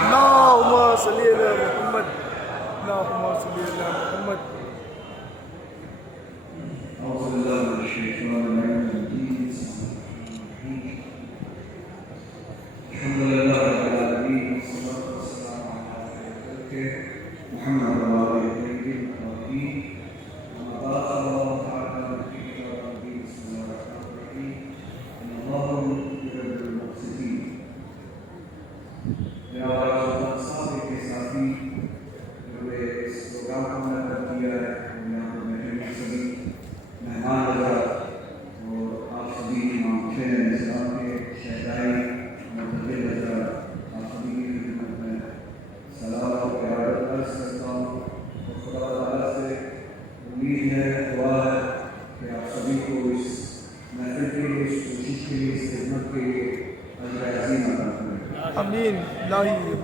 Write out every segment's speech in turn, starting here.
اللهم صل على محمد اللهم صل على محمد أعوذ بالله من الشيطان الرجيم الحمد لله رب العالمين والصلاة والسلام على خير خلقه محمد وعلى آله الطاهرين وما بعد الله تعالى في كتابه المبين بسم الله الرحمن الرحيم إن الله يحب المقسطين يا صاحب کے ساتھی جو اس پروگرام کو منعقد کیا ہے یہاں پر بیٹھے سبھی مہمان حضرات اور آپ سبھی امام حسین علیہ السلام کے شہدائی متدل حضرات آپ سبھی کی خدمت میں سلام اور پیار عرض کرتا ہوں اور خدا تعالیٰ سے امید ہے دعا ہے کہ آپ سبھی کو اس محفل کے لیے اس کوشش کے لیے اس خدمت کے لیے اجر عظیم عطا فرمائے امین الہی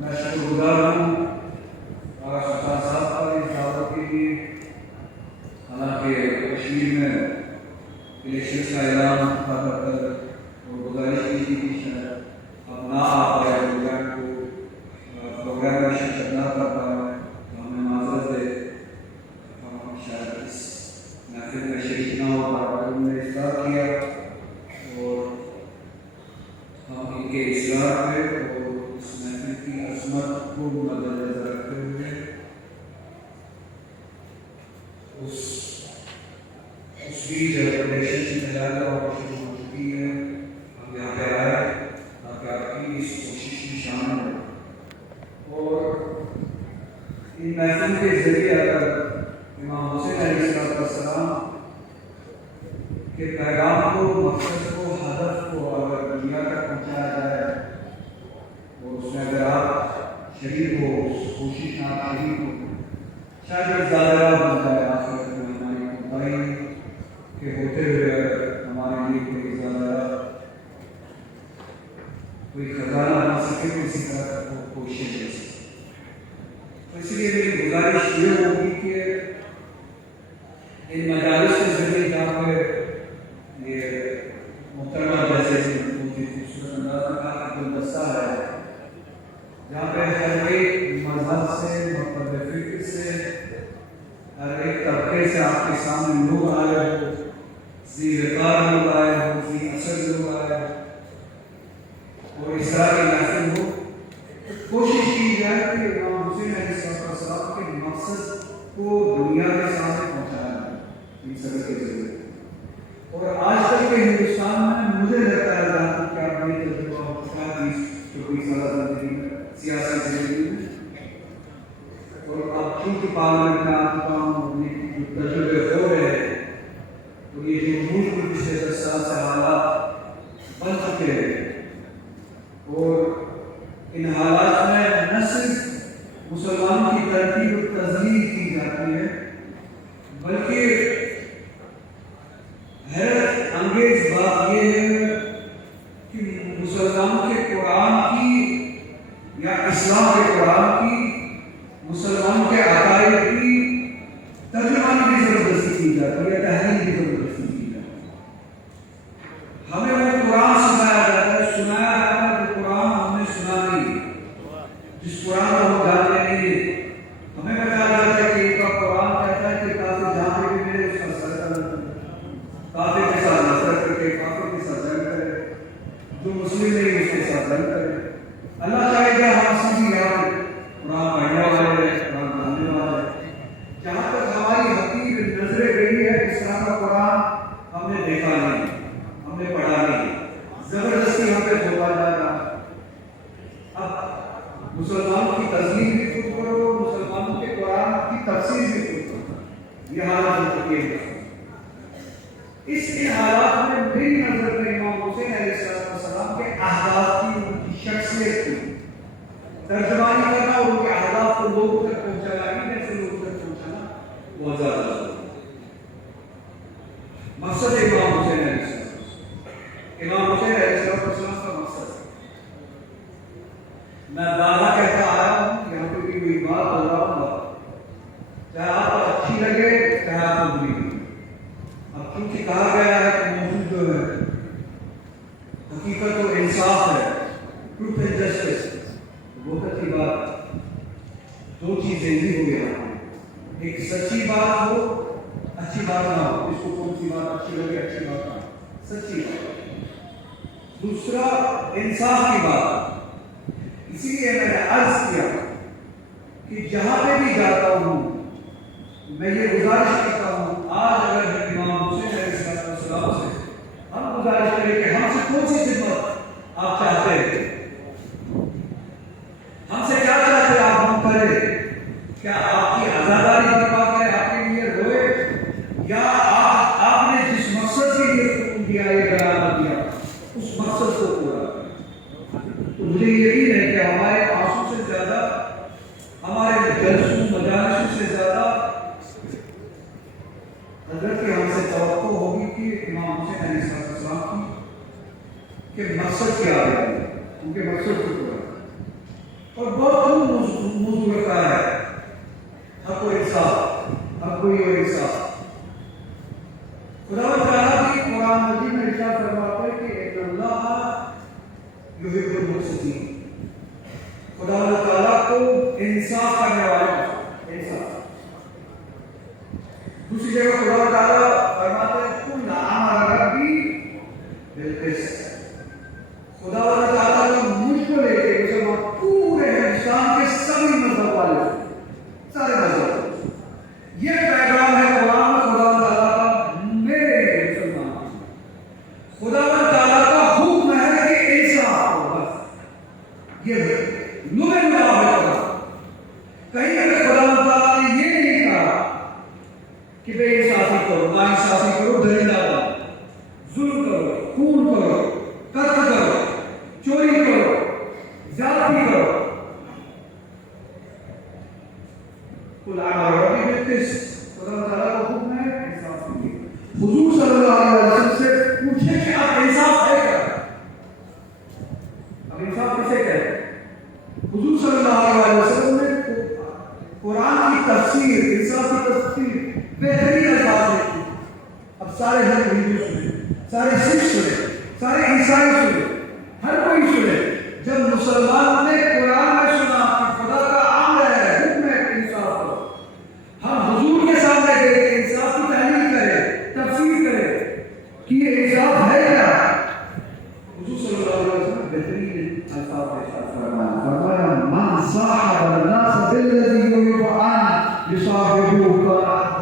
میں شکر گزار ہوں آغا سلطان صاحب کا اس دعوت کے لیے حالانکہ کشمیر میں الیکشن کا اعلان تھا کر اور گزارش کی تھی کہ شاید اب نہ آ پائے پروگرام میں شرکت نہ کر پائے تو ہمیں معذرت ہے ہم شاید اس محفل میں شریک نہ ہو پائے انہوں نے اصرار کیا اور ہم ان کے اصرار پہ اور اس محفل کی عظمت کو مد نظر رکھتے ہوئے اس بھی جب الیکشن کی تیاری اور شروع ہو چکی ہے ہم یہاں پہ آئے تاکہ آپ کی اس کوشش میں شامل ہو اور ان محفل کے ذریعے اگر امام حسین علیہ السلام کے پیغام کو مقصد کو ہدف کو اگر دنیا تک پہنچایا جائے اور اس میں اگر آپ شریک ہو اس کوشش میں آپ شریک ہو شاید ایک زیادہ بن جائے آخرت میں ہماری کوتاہی کے ہوتے ہوئے اگر ہمارے لیے کوئی زیادہ کوئی خزانہ بن سکے تو اسی طرح وہ کوشش کر سکے تو اس لیے میری گزارش یہ ہوگی کہ ان مجالس کے ذریعے جہاں پہ یہ محترمہ جیسے بہت ہی خوبصورت انداز میں کہا کہ گلدستہ ہے جہاں پہ ہر ایک مذہب سے مطلب فکر سے ہر ایک طبقے سے آپ کے سامنے لوگ آئے ہو ذی وقار لوگ آئے ہو ذی اثر لوگ آئے ہو اور اس طرح کی محفل ہو کوشش کی جائے کہ امام حسین علیہ السلام کے مقصد کو دنیا کے سامنے پہنچایا جائے ان سب کے ذریعے اور آج تک کے ہندوستان میں مجھے لگتا ہے جہاں تک کہ آپ نے تجربہ ہوتا ہے جو کوئی سالہ زندگی میں سیاسی زندگی میں اور اب چونکہ پارلیمنٹ میں آ چکا ہوں اپنے تجربے ہو رہے ہیں تو یہ جو ملک میں پچھلے 10 سال سے حالات بن چکے ہیں اور ان حالات میں نہ صرف مسلمانوں کی ترتیب و تذلیل کی جاتی ہے بلکہ حیرت انگیز بات یہ ہے کہ مسلمانوں کے قرآن کی یا اسلام کے قرآن کی مسلمانوں کے عقائد کی ترجمانی کی زبردستی کی جاتی ہے تحریر کی زبردستی کی جاتی ہے ہمیں وہ قرآن سنایا جاتا ہے جو قرآن ہم نے سنا نہیں جس قرآن کو ہم جانتے نہیں ہیں ہمیں بتایا جاتا ہے کہ ایک قرآن کہتا ہے کہ کافر جہاں پہ بھی میرے اس کا سر کافر کے ساتھ نفرت کر کے کافر کے ساتھ جنگ کرے جو مسلم نہیں اس کے ساتھ جنگ کرے اللہ چاہے گا ہم سبھی یہاں قرآن پڑھنے والے قرآن جاننے والے جہاں تک ہماری حقیق نظریں گئی ہے اس طرح کا قرآن ہم نے دیکھا نہیں ہم نے پڑھا نہیں زبردستی ہم پہ تھوپا جا رہا اب مسلمانوں کی تذلیل بھی خود کرو مسلمانوں کے قرآن کی تفسیر بھی خود کرو یہ حالت ہو چکی ہے اس کے حالات میں میری نظر میں امام حسین علیہ السلام کے اہداف کی ان کی شخصیت کی ترجمانی کرنا اور ان کے اہداف کو لوگوں تک پہنچانا ایسے لوگوں تک پہنچانا بہت زیادہ ضروری مقصد امام حسین علیہ السلام کا مقصد میں دعویٰ کہتا آیا ہوں یہاں پہ بھی کوئی بات بول رہا ہوں چاہے آپ کو اچھی لگے چاہے حیات مبنی ہوئی. اب کیونکہ کہا گیا ہے کہ موجود جو ہے حقیقت و انصاف ہے, ٹروتھ اینڈ جسٹس, وقت کی بات دو چیزیں ہی ہو گیا. ایک سچی بات ہو, اچھی بات نہ ہو, اس کو کون سی بات اچھی لگے, اچھی بات نہ ہو, سچی بات. دوسرا انصاف کی بات. اسی لیے میں نے عرض کیا کہ جہاں پہ بھی جاتا ہوں میں یہ گزارش کرتا ہوں, آج اگر امام حسین علیہ السلام سے ہم گزارش کریں کہ ہم سے کون سی خدمت آپ چاہتے ہیں, ہم سے کیا چاہتے ہیں آپ ہم کریں, کیا آپ کی آزاداری برپا کریں, آپ کے لیے روئے, یا آپ نے جس مقصد کے لیے حکم دیا یہ بیان دیا اس مقصد کو پورا کریں. تو مجھے یقین ہے کہ ہمارے آنسو سے زیادہ, ہمارے جلسوں مجالسوں سے زیادہ حضرت کی ہم سے توقع ہوگی کہ امام حسین علیہ السلام کی کہ مقصد کیا ہے, ان کے مقصد کو پورا. اور بہت موضوع رکھا ہے حق و انصاف, حق و انصاف. خدا تعالیٰ کی قرآن مجید میں ارشاد فرماتا ہے کہ ان اللہ یحب المقسطین, خدا تعالیٰ کو انصاف کرنے والے انصاف. دوسری جگہ خدا تعالیٰ فرماتے ہیں کل امر ربی بالقسط. خدا تعالیٰ نے مجھ کو لے کے مسلمان پورے ہندوستان کے سبھی مذہب والے سارے مذہب, یہ پیغام ہے قرآن میں خدا تعالیٰ کا میرے مسلمان. خدا تعالیٰ کا حکم ہے کہ انصاف ہو, بس یہ لمحے مطابق ہوگا. کہیں اگر خدا تعالیٰ نے یہ نہیں کہا کہ بے انصافی کرو, نا انصافی کرو, درندہ بنو, ظلم کرو, خون کرو, قتل کرو, چوری کرو, زیادتی کرو, کل امر ربی بالقسط. خدا تعالیٰ کا حکم ہے انصاف کیجیے. حضور صلی اللہ علیہ وسلم سے پوچھے کہ اب انصاف ہے کیا, اب انصاف کسے کہتے ہیں. حضور صلی اللہ علیہ وسلم نے قرآن کی تفسیر, انصاف کی تفسیر بہترین الفاظ میں کی. اب سارے ہندو سنے, سارے سکھ سنے, سارے عیسائی سنے, ہر کوئی سنے. جب مسلمان نے قرآن میں سنا کہ خدا کا امر ہے, حکم ہے انصاف کرو, ہم حضور کے سامنے گئے کہ انصاف کی تحلیل کرے, تفسیر کرے کہ یہ انصاف ہے کیا. حضور صلی اللہ علیہ وسلم بہترین الفاظ میں فرمایا من صاحب الناس بالذی یقرأن یصاحبہ بہار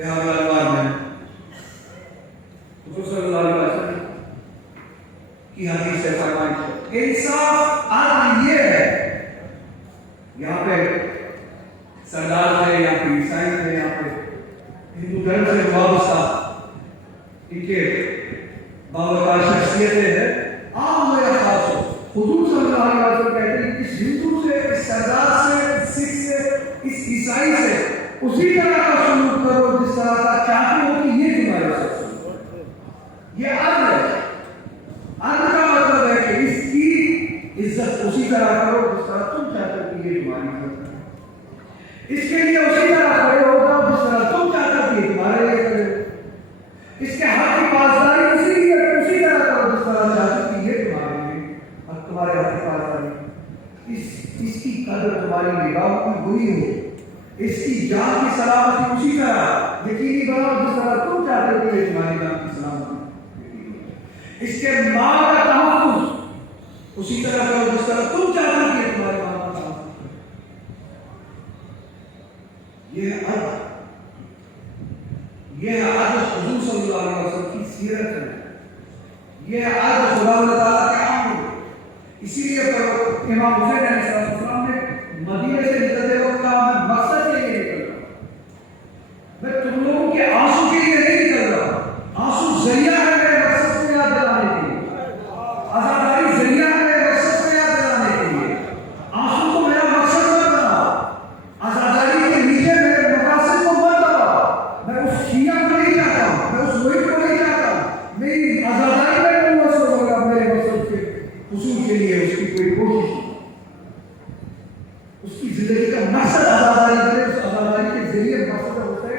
الانوار میں حضور صلی اللہ علیہ وسلم کی حدیث ہے فرمائش. انصاف عدل یہ ہے, یہاں پہ سردار ہے, یہاں پہ عیسائی ہے, یہاں پہ ہندو دھرم سے وابستہ ان کے باوقار شخصیتیں ہیں, عام ہو یا خاص ہو. حضور صلی اللہ علیہ وسلم کہتے ہیں اس ہندو سے, اس سردار سے, اس سکھ سے, اس عیسائی سے اسی طرح کا سلوک کرو جس طرح کا چاہتے ہو کہ یہ تمہارے ساتھ سلوک. یہ عدل ہے. عدل کا مطلب ہے کہ اس کی عزت اسی طرح کرو جس طرح تم چاہتے ہو کہ یہ تمہاری عزت ہے. اس کے لیے اسی طرح کھڑے ہو جاؤ جس طرح تم چاہتے ہو کہ تمہارے لیے کھڑے ہو. اس کے حق کی پاسداری اسی طرح کرو جس طرح چاہتے ہو کہ یہ تمہارے لیے اور تمہارے حق کی پاسداری. اس کی قدر تمہاری نگاہوں کی ہوئی ہو. اس کی جان کی سلامتی اسی طرح یقینی بناؤ جس طرح تم چاہتے ہو کہ تمہاری جان کی سلامتی. اس کے مال کا تحفظ اسی طرح کرو جس طرح تم چاہتے ہو کہ تمہارے مال کا تحفظ. یہ عدل حضور صلی اللہ علیہ وسلم کی سیرت ہے. یہ عدل خدا تعالیٰ کے عام. اسی لیے امام حسین علیہ السلام نے مدینے سے نکلتے وقت کا میں مقصد کے لیے نکل رہا ہوں, میں تم لوگوں کے آنسو کے لیے نہیں نکل رہا ہوں. آنسو ذریعہ ہے میرے مقصد کو یاد دلانے کے لیے, آزاداری ذریعہ ہے میرے مقصد کو یاد دلانے کے لیے. آنسو کو میرا مقصد مت بناؤ, آزاداری کے نیچے میرے مقاصد کو مت دباؤ. میں اس شیعہ کو نہیں چاہتا ہوں, میں اس وحید کو نہیں چاہتا ہوں. میری آزاداری میں کوئی مقصد ہوگا میرے مقصد کے حصول کے لیے اس کی کوئی کوشش, اس کی زندگی کا مقصد آزاداری کرے. اس آزاداری کے ذریعے مقصد ہوتا ہے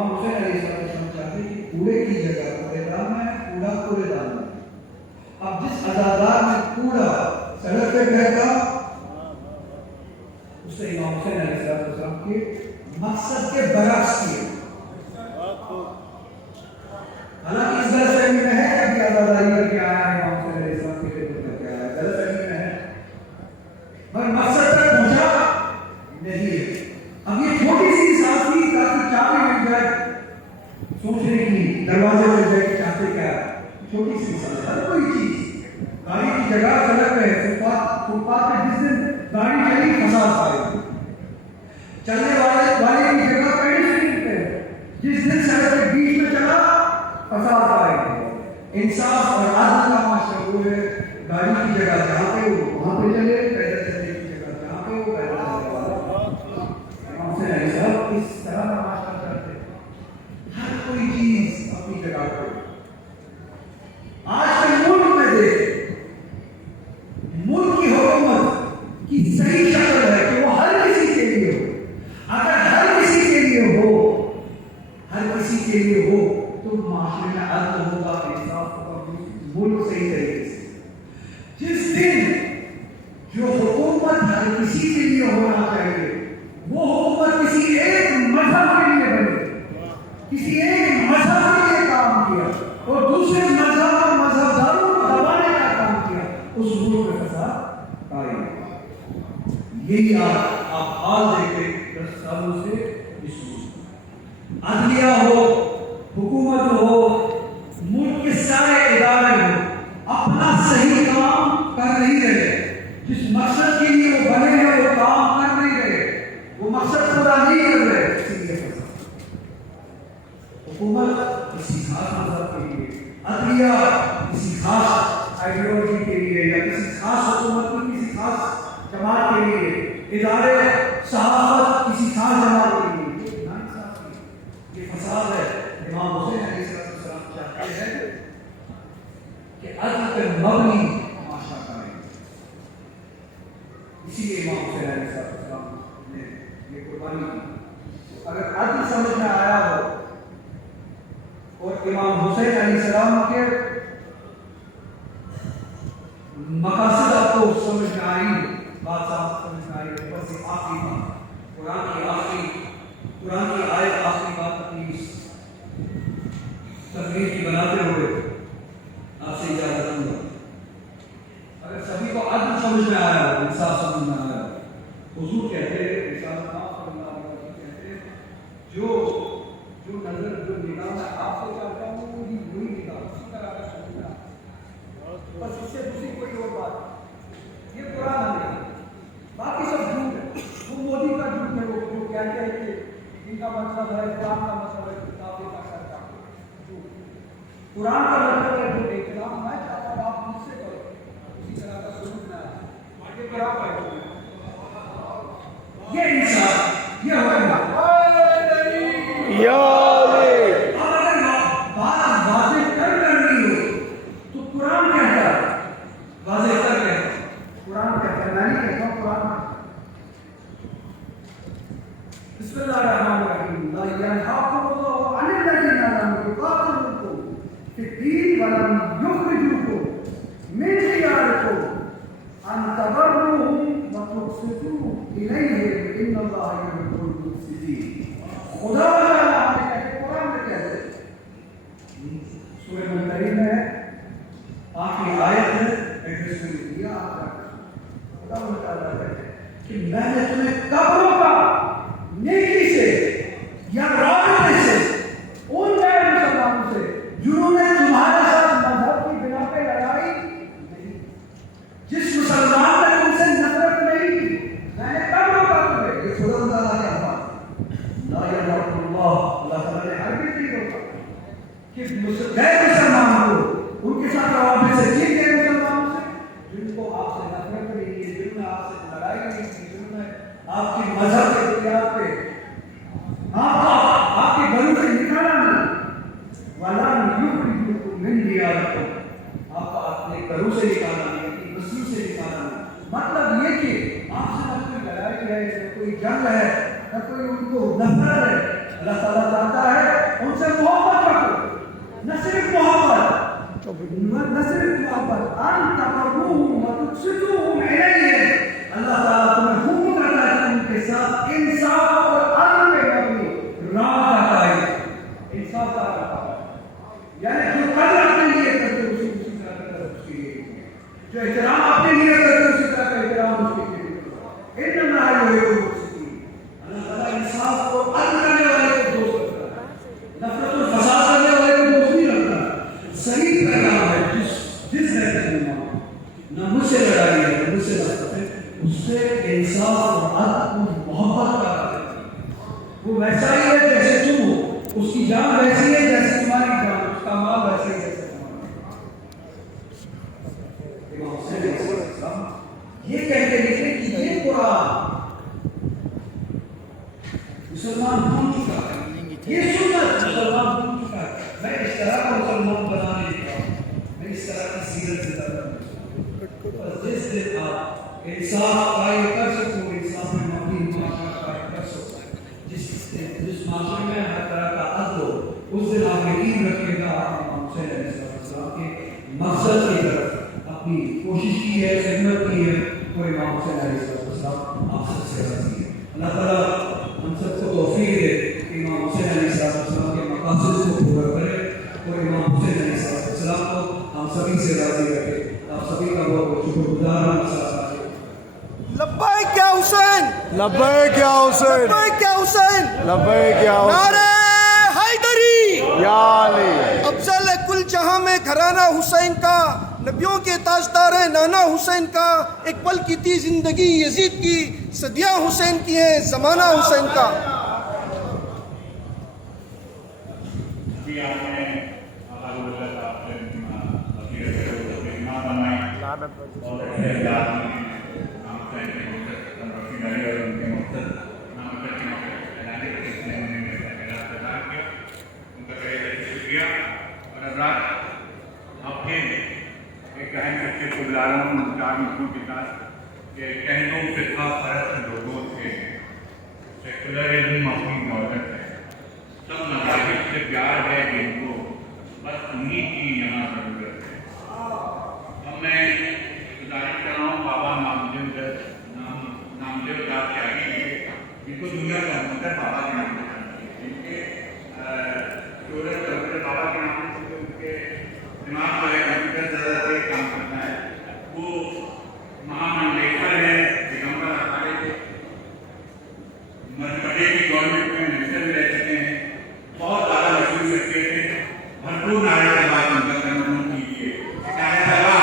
امام حسین علیہ السلام چاہتے کہ کوڑے کی جگہ کوڑے دان میں کوڑا کوڑے دان میں. اب جس عزادار میں کوڑا سڑک پہ پھینکا اس سے امام حسین علیہ السلام کے مقصد کے برعکس کیے. حالانکہ اس غلط فہمی میں ہے کہ آزاداری کر کے آیا ہے امام حسین علیہ السلام کے لیے کر کے آیا ہے, غلط فہمی میں ہے, مگر مقصد تک پہنچا نہیں ہے. اب یہ چھوٹی سی مثال تھی تاکہ چابی مل جائے سوچنے کی, دروازے مل جائے کہ چاہتے کیا ہے. چھوٹی سی مثال, ہر کوئی چیز گاڑی کی جگہ سڑک پہ ہے, فٹ پاتھ پہ جس دن گاڑی چلی فساد پائے گی. چلنے والے کی جگہ پیڈسٹرین پہ جس دن سڑک کے بیچ میں چلا فساد پائے گا. انصاف اور عدل کا معاشرہ وہ ہے گاڑی کی جگہ جہاں پہ ہو وہاں پہ چلے, پیدل چلنے کی جگہ جہاں پہ ہو پیدل چلنے والا. امام حسین علیہ السلام اس طرح کا معاشرہ کرتے, ہر کوئی چیز اپنی جگہ پہ. آج کے ملک میں دیکھ, ملک کی حکومت کی صحیح شکل ہے کہ وہ ہر کسی کے لیے ہو. اگر ہر کسی کے لیے ہو, ہر کسی کے لیے ہو تو معاشرے میں عدل ہوگا, انصاف ہوگا, ملک صحیح طریقے سے. جس دن جو حکومت ہر کسی کے لیے ہونا چاہیے وہ حکومت کسی ایک مذہب کے لیے بنے, کسی ایک مذہب کے لیے کام کیا اور دوسرے مذہب اور مذہبداروں کو دبانے کا کام کیا, اس ملک میں فساد قائم ہوگا. یہی آپ حال دیکھتے 10 سالوں سے اس ملک, عدلیہ ہو, حکومت ہو, ملک کے سارے ادارے ہو, اپنا صحیح کام کر نہیں رہے. جس مقصد کے لیے وہ بنے ہیں وہ کام کر نہیں رہے, وہ مقصد پورا نہیں کر رہے. اسی لیے حکومت کسی خاص مذہب کے لیے, عدلیہ کسی خاص آئیڈیالوجی کے لیے یا کسی خاص حکومت کی کسی خاص جماعت کے لیے, ادارے صحافت کسی خاص جماعت کے لیے, یہ ناانصافی, یہ فساد ہے. امام حسین علیہ السلام چاہتے ہیں کہ عدل پر مبنی معاشرہ کریں. اسی لیے امام حسین علیہ السلام نے یہ قربانی کی. اگر عدل سمجھ میں آیا ہو اور امام حسین علیہ السلام کے مقاصد آپ کو سمجھ میں آئی, بات صاحب سمجھ میں آئی, بس ایک آخری بات, قرآن کی آیت آخری بات اپنی تقریر کی بناتے ہوئے آپ سے اجازت دوں گا. اگر سبھی کو عدل سمجھ میں آیا ہو, انصاف سمجھ میں آیا ہو, حضور کہتے ہیں جو نظر جو نگاہ میں آپ سے چاہتا ہوں وہی نگاہ اسی طرح کا سمجھنا, بس اس سے دوسری کوئی اور بات. یہ قرآن نہیں, باقی سب جھوٹ ہے. وہ مودی کا جھوٹ ہے, وہ جو کہتے ہیں کہ ان کا مطلب ہے, قرآن کا مطلب ہے کتابیں کا سرکار. قرآن کا مطلب ہے جو احترام میں چاہتا ہوں آپ مجھ سے کرو, اسی طرح کا سمجھنا ہے. آگے بڑھا پائے یہ انصاف, یہ ہوگا یا علی. اگر بات واضح کر کرنی ہو تو قرآن کہتا ہے واضح کر کے, قرآن کہتا ہے, میں نہیں کہتا ہوں, قرآن. بسم اللہ الرحمن الرحیم. لا ينهاكم الله عن الذين لم يقاتلوكم في الدين ولم يخرجوكم من دياركم ان تبروهم وتقسطوا اليهم ان الله يحب المقسطين. خدا تعالی نے قرآن میں کہتے ہیں, سورہ ممتحنہ میں آخری آیت ہے, ایڈریس میں دیا آپ کا, خدا تعالی کہتے ہیں کہ میں نے تمہیں کب روکا نیکی سے یا رابطے سے ان غیر مسلمانوں سے جنہوں نے تمہارے ساتھ مذہب کی بنا پہ لڑائی نہیں, جس مسلمان نے تم سے نفرت نہیں کی, میں نے کب روکا تمہیں. یہ خدا تعالیٰ کا بات, لا يرحم اللہ, اللہ تعالیٰ نے ہر بھی نہیں روکا کہ غیر مسلمانوں کو ان کے ساتھ روابط سے, جن غیر مسلمانوں سے جن کو آپ سے نفرت نہیں کی, جن نے آپ سے لڑائی نہیں کی, جن نے آپ کی مذہب کے بنیاد پہ آپ کے گھروں سے نکالا نہیں, وَلَمْ يُخْرِجُوكُم مِّن دِيَارِكُمْ, آپ کو اپنے گھروں سے نکالا نہیں, اپنی بستیوں سے نکالا نہیں. مطلب یہ کہ آپ سے نہ کوئی لڑائی ہے, نہ کوئی جنگ ہے, نہ کوئی ان کو نفرت ہے. اللہ تعالیٰ چاہتا ہے نصرف محبت ان تقربوهم وتقسطوهم الیہم، اللہ تعالیٰ تمہیں حکم کرتا ہے کہ ان کے ساتھ انصاف اور عدل پہ مبنی راہ عطائے، انصاف کا یعنی جو قدر اپنے لیے کرتے ہو اسی طرح قدر اس کے لیے، جو احترام اپنے لیے کرتے ہو اسی طرح کا احترام اس کے لیے کرو۔ ان اللہ یحب المقسطین، اللہ تعالیٰ انصاف اور عدل کرنے والے کو دوست رکھتا ہے، نفرت اور فساد کرنے والے کو دوست نہیں رکھتا۔ صحیح پیغام ہے جس رہتے ہیں نہ مجھ سے لڑائی ہے نہ مجھ سے نفرت ہے، اس سے انصاف اور عدل اور محبت کا ہے، وہ ویسا ہی ہے جیسے تم ہو، اس کی جان ویسی ہے جیسے تمہاری جان، اس کا مال ویسے ہی جیسے تمہارا۔ امام حسین علیہ السلام یہ کہتے لکھے کہ یہ قرآن مسلمان بھول چکا ہے، یہ سنت مسلمان بھول چکا ہے، میں اس طرح کا مسلمان بنانے کا ہوں، میں اس طرح کی سیرت سے زیادہ نہیں۔ جس دن آپ انصاف قائم کر سکو، انصاف میں مبنی معاشرہ قائم کر سکو، جس معاشرے میں ہر طرح کا عدل ہو، اس دن آپ یقین رکھیے گا آپ امام حسین علیہ السلام کے مقصد کی طرف اپنی کوشش کی ہے، خدمت کی ہے، اور امام حسین علیہ السلام آپ سب سے راضی ہے۔ اللہ تعالیٰ ہم سب کو توفیق دے کہ امام حسین علیہ السلام کے مقاصد کو پورا کرے، اور امام حسین علیہ السلام کو ہم سبھی سے راضی رکھے۔ آپ سبھی کا بہت بہت شکر گزار ہوں۔ لبیک یا حسین، لبیک یا حسین، لبیک یا حسین، لبیک یا حسین، نعرہ حیدری یا علی۔ افضل کل جہاں میں گھرانہ حسین کا، نبیوں کے تاجدار ہیں نانا حسین کا، ایک پل کی تھی زندگی یزید کی، صدیاں حسین کی ہیں زمانہ حسین کا۔ کہنوں فرقہ پرست لوگوں سے سیکولرزم اپنی دولت ہے، سب مذاہب سے پیار ہے جن کو، بس انہیں کی یہاں ضرورت ہے۔ اب میں گزارش کر رہا ہوں بابا نامدیو داس تیاگی جی، جن کو دنیا کا مندر بابا کے نام سے جانتی ہے، جن کے شہرت بابا کے نام سے، ان کے دماغ جو ہے کمپیوٹر زیادہ سے کام کرتا ہے، وہ مہامنڈلیشور ہے، دگمبر اکھاڑے تھے، مدھیہ پردیش کی گورنمنٹ میں منسٹر بھی رہ چکے ہیں، بہت زیادہ مشہور شخصیت ہے، بھرپور نعرہ تکبیر ان کا کرنا کیجیے، نعرہ تکبیر۔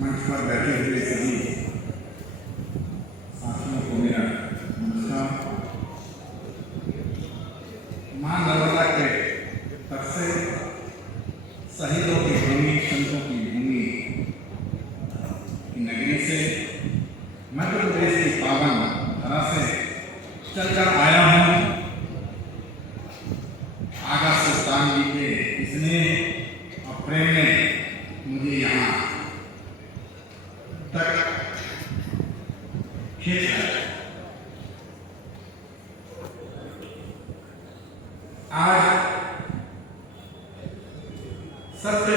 منچ پر بیٹھے ہوئے سبھی ساتھیوں کو میرا نمسکار۔ ماں نرمدا کے تٹ سے شہیدوں کی بھومی، سنتوں کی بھومی کی نگری سے، مدھیہ پردیش کی پاون دھرا سے چل کر آیا ہوں آغا سلطان جی کے اس نے اور پریم نے مجھے یہاں تک کھینچ ہے۔ آج ستیہ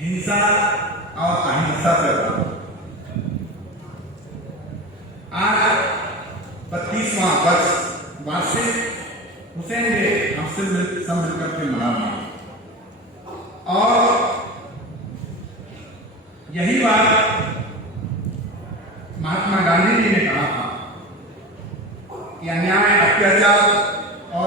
ہنسا اور اہنسا پہ بات۔ آج 32واں وارشک حسین ڈے ہم سے سب مل کر کے منا رہے ہیں، اور یہی بات مہاتما گاندھی جی نے کہا تھا کہ انیائے، اتیاچار اور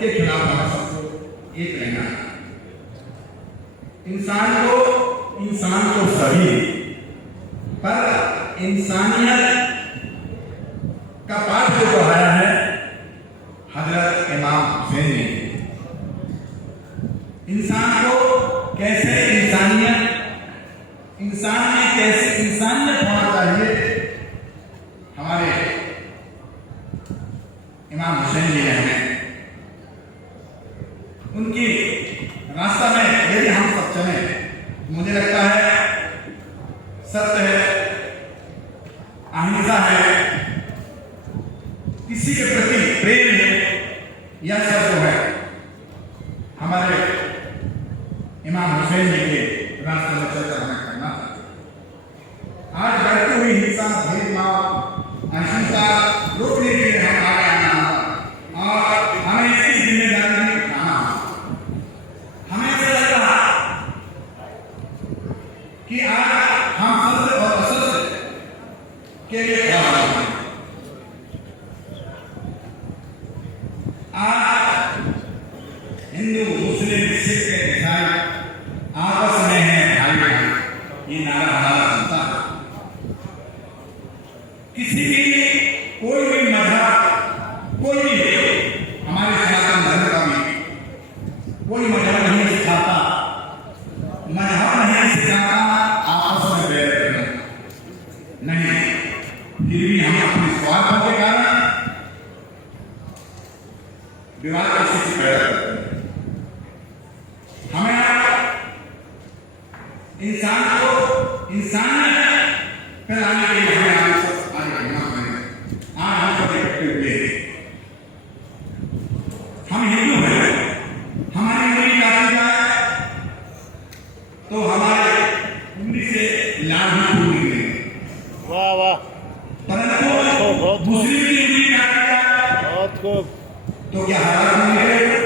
کے خلاف ہمیں سب کو ایک رہنا ہے۔ انسان کو سبھی، پر انسانیت کا پاٹ جو پڑھایا ہے حضرت امام حسین نے، انسان کو کیسے انسان میں کیسے انسانیت ہونا چاہیے، ہمارے امام حسین جی نے ہمیں ان کی راستہ میں یدی ہم سب چلیں، مجھے لگتا ہے ستیہ ہے، اہمتا ہے، کسی کے پرتی پریم ہے، یہ سب جو ہے ہمارے امام حسین جی کے راستے میں چل کر ہمیں کرنا تھا۔ آج بڑھتی ہوئی ہنسا، بھید بھاؤ، اہمتا روکنے کے لیے ہم آگے آنا ہے اور ہمیں اس کی ذمہ داری بھی اٹھانا ہے۔ ہمیں ایسا لگ رہا کہ آج ہم فضل اور اصل کے لیے کھڑا ہیں۔ آج ہندو، مسلم، سکھ، عیسائی آپس میں ہیں بھائی بھائی، یہ نعرہ ہمارا سنتا ہے۔ کسی بھی کوئی بھی مذہب، کوئی بھی ہمارے سناتن دھرم کا بھی کوئی مذہب نہیں سکھاتا، مذہب نہیں سکھاتا آپس میں بیعت کرنا، نہیں، پھر بھی ہم اپنے سوارتھ کے کارن وواد کی استھتی پیدا کرتے ہیں۔ ہمیں انسان کو انسانیت پھیلانے کے لیے ہمیں آج سب آگے بڑھنا پڑے گا۔ آج ہم سب اکٹھے ہوئے ہیں، ہم ہندو ہیں، ہماری انگلی کاٹی جائے تو ہمارے انگلی سے لال بھی ٹوٹ نکلے، واہ واہ، پرنتو مسلم کی انگلی کاٹی جائے بہت خوب، تو کیا حالات نہیں نکلے گا؟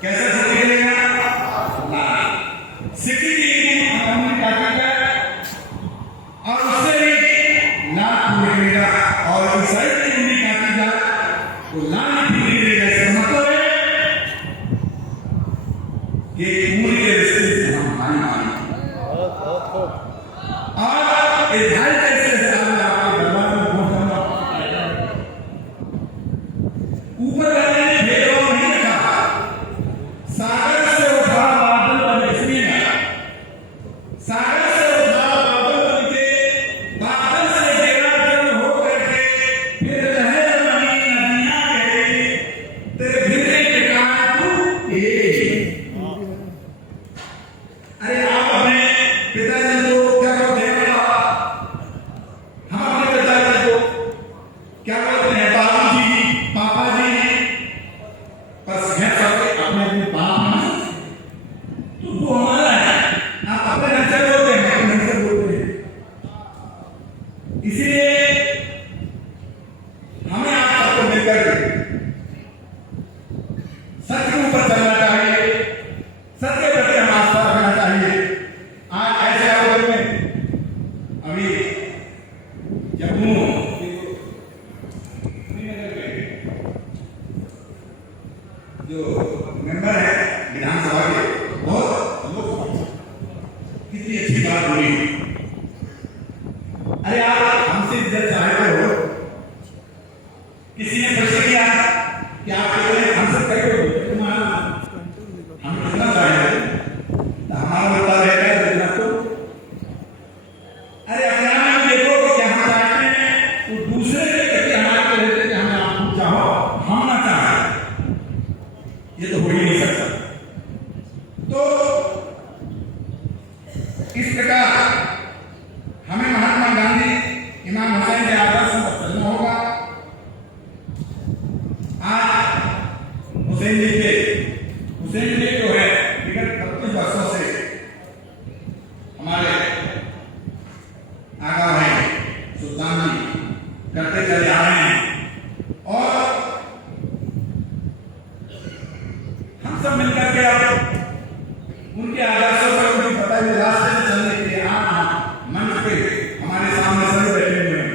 کیسے سب نکلے گا؟ سکھی کی انگلی کاٹی جائے اور اس سے بھی لال ٹوٹ نکلے گا، اور عیسائی کی انگلی کاٹی جائے تو لال ٹوٹ نکلے گا۔ اس کا مطلب ہے کہ پوری کے رشتے سے ہم بھائی بھائی، بہت خوب، اور اس بھائی کے رشتے سے ہم آپ کے دربار میں پہنچ کرنا اوپر والے نے بھید بھاؤ نہیں رکھا۔ ساگر سے اٹھا بادل بن اسمی میں، ساگر سے اٹھا بادل بن کے، بادل سے گرا جل ہو کر کے، پھر لہر بنی ندیاں گئی، تیرے بھیڑے ٹکانا تو ایک۔ ارے آپ اپنے پتا جی کو کیا کہتے ہیں؟ ہم اپنے پتا جی کو کیا کہتے ہیں؟ بابا جی، پاپا جی، بس گھر سب اپنے اپنے باپ ہیں، تو وہ ہمارا ہے۔ آپ اپنے گھر سے بولتے ہیں، اپنے گھر سے بولتے ہیں۔ اسی لیے ہمیں آپ سب کو مل کر سچ کے اوپر چلنا چاہیے، سچ کے پرتی ہم آستھا رکھنا چاہیے۔ آج ایسے آوت میں ابھی جموں جو ممبر ہے ودھان سبھا کے، بہت لوگ کتنی اچھی بات ہوئی۔ ارے آپ ہم سے عزت چاہتے ہو، کسی نے پرشن کیا کہ آپ کے ہم سے کہتے ہو تمہارا ہم کتنا چاہتے ہیں، تو ہمارا بتا رہے گا جتنا تو۔ ارے اپنے آپ میں دیکھو کہ کیا ہم چاہتے ہیں، تو دوسرے کے کہتے ہمارے کہتے کہ ہمیں آپ کو چاہو، ہم نہ چاہیں، یہ تو ہو ہی نہیں سکتا۔ تو اس پرکار ہمیں مہاتما گاندھی، امام حسین کے آدرش پر چلنا ہوگا۔ آج حسین جی جو ہے وگت 32 برسوں سے ہمارے آقا بھائی سلطان جی کرتے چلے آ رہے ہیں، اور ہم سب مل کر کے ان کے آدرشوں پر ان کی بتائے ہوئے راستے سے چلنے کے لیے منچ پہ ہمارے سامنے سب بیٹھے ہوئے ہیں۔